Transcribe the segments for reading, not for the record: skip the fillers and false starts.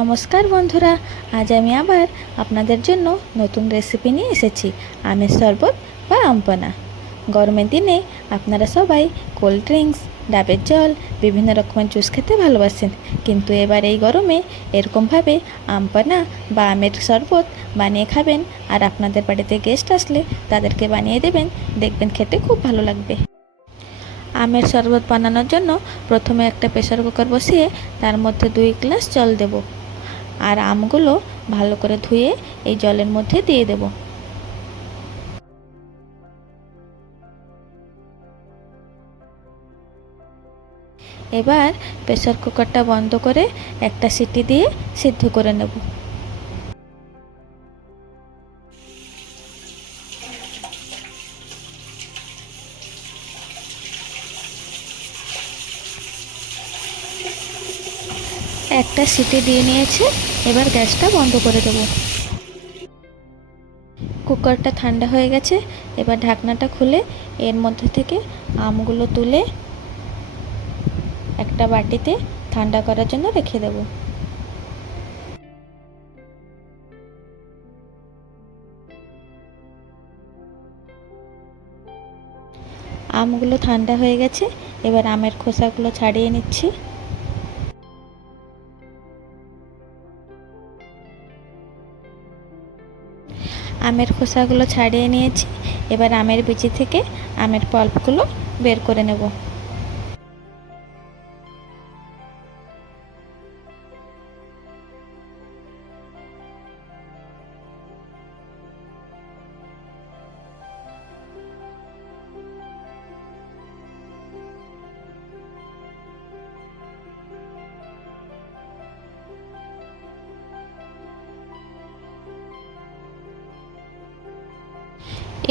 নমস্কার বন্ধুরা, আজ আমি আবার আপনাদের জন্য নতুন রেসিপি নিয়ে এসেছি। আমের শরবত বা আমপানা। গরমের দিনে আপনারা সবাই কোল্ড ড্রিঙ্কস, ডাবের জল, বিভিন্ন রকমের জুস খেতে ভালোবাসেন, কিন্তু এবার এই গরমে এরকমভাবে আমপানা বা আমের শরবত বানিয়ে খাবেন, আর আপনাদের বাড়িতে গেস্ট আসলে তাদেরকে বানিয়ে দেবেন, দেখবেন খেতে খুব ভালো লাগবে। আমের শরবত বানানোর জন্য প্রথমে একটা প্রেসার কুকার বসিয়ে তার মধ্যে 2 গ্লাস জল দেব, আর আমগুলো ভালো করে ধুয়ে এই জলের মধ্যে দিয়ে দেব। এবার প্রেসার কুকারটা বন্ধ করে একটা সিটি দিয়ে সিদ্ধ করে নেব। একটা সিটি দিয়ে নিয়েছে, এবার গ্যাসটা বন্ধ করে দেব। কুকারটা ঠান্ডা হয়ে গেছে, এবার ঢাকনাটা খুলে এর মধ্যে থেকে আমগুলো তুলে একটা বাটিতে ঠান্ডা করার জন্য রেখে দেব। আমগুলো ঠান্ডা হয়ে গেছে, এবার আমের খোসাগুলো ছাড়িয়ে নিচ্ছি। আমের খোসাগুলো ছাড়িয়ে নিয়েছি, এবার আমের বিচি থেকে আমের পাল্পগুলো বের করে নেব।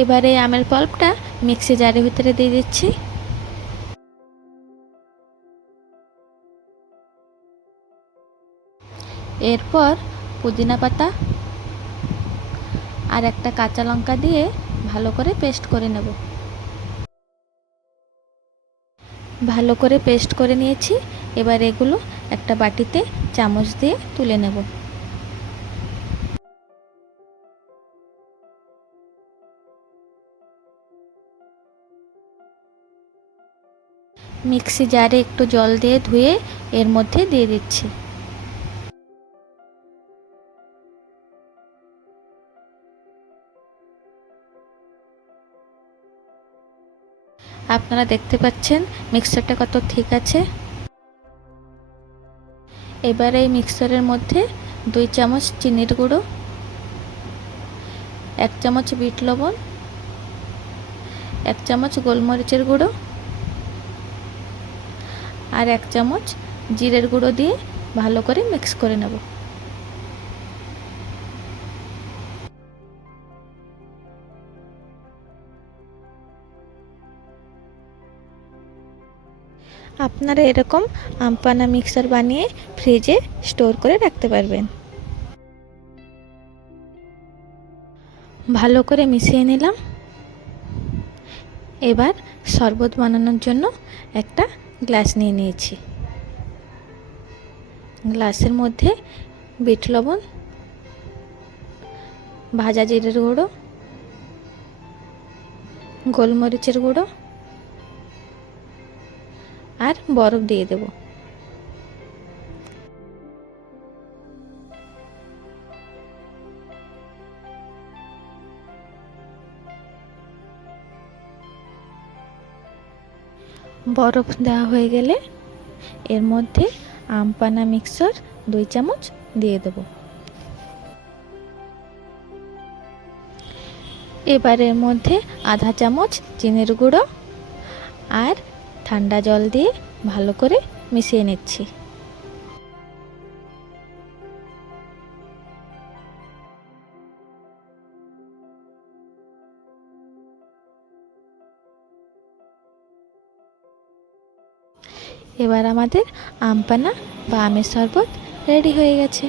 এবারে আমের পাল্পটা মিক্সি জারের ভিতরে দিয়ে দিচ্ছি। এরপর পুদিনা পাতা আর একটা কাঁচা লঙ্কা দিয়ে ভালো করে পেস্ট করে নেব। ভালো করে পেস্ট করে নিয়েছি, এবার এগুলো একটা বাটিতে চামচ দিয়ে তুলে নেব। মিক্সি জারে একটু জল দিয়ে ধুয়ে এর মধ্যে দিয়ে দিচ্ছি। আপনারা দেখতে পাচ্ছেন মিক্সারটা কত ঠিক আছে। এবার এই মিক্সারের মধ্যে 2 চামচ চিনির গুঁড়ো, 1 চামচ বিট লবণ, 1 চামচ গোলমরিচের গুঁড়ো আর 1 চামচ জিরের গুঁড়ো দিয়ে ভালো করে মিক্স করে নেব। আপনারা এরকম আমপানা মিক্সার বানিয়ে ফ্রিজে স্টোর করে রাখতে পারবেন। ভালো করে মিশিয়ে নিলাম। এবার শরবত বানানোর জন্য একটা গ্লাস নিয়ে নিয়েছি। গ্লাসের মধ্যে বিট লবণ, ভাজা জিরের গুঁড়ো, গোলমরিচের গুঁড়ো আর বরফ দিয়ে দেব। বরফ দেওয়া হয়ে গেলে এর মধ্যে আমপানা মিক্সচার 2 চামচ দিয়ে দেব। এবার এর মধ্যে আধা চামচ চিনির গুঁড়ো আর ঠান্ডা জল দিয়ে ভালো করে মিশিয়ে নিচ্ছি। এবার আমাদের আমপানা বা আমের শরবত রেডি হয়ে গেছে।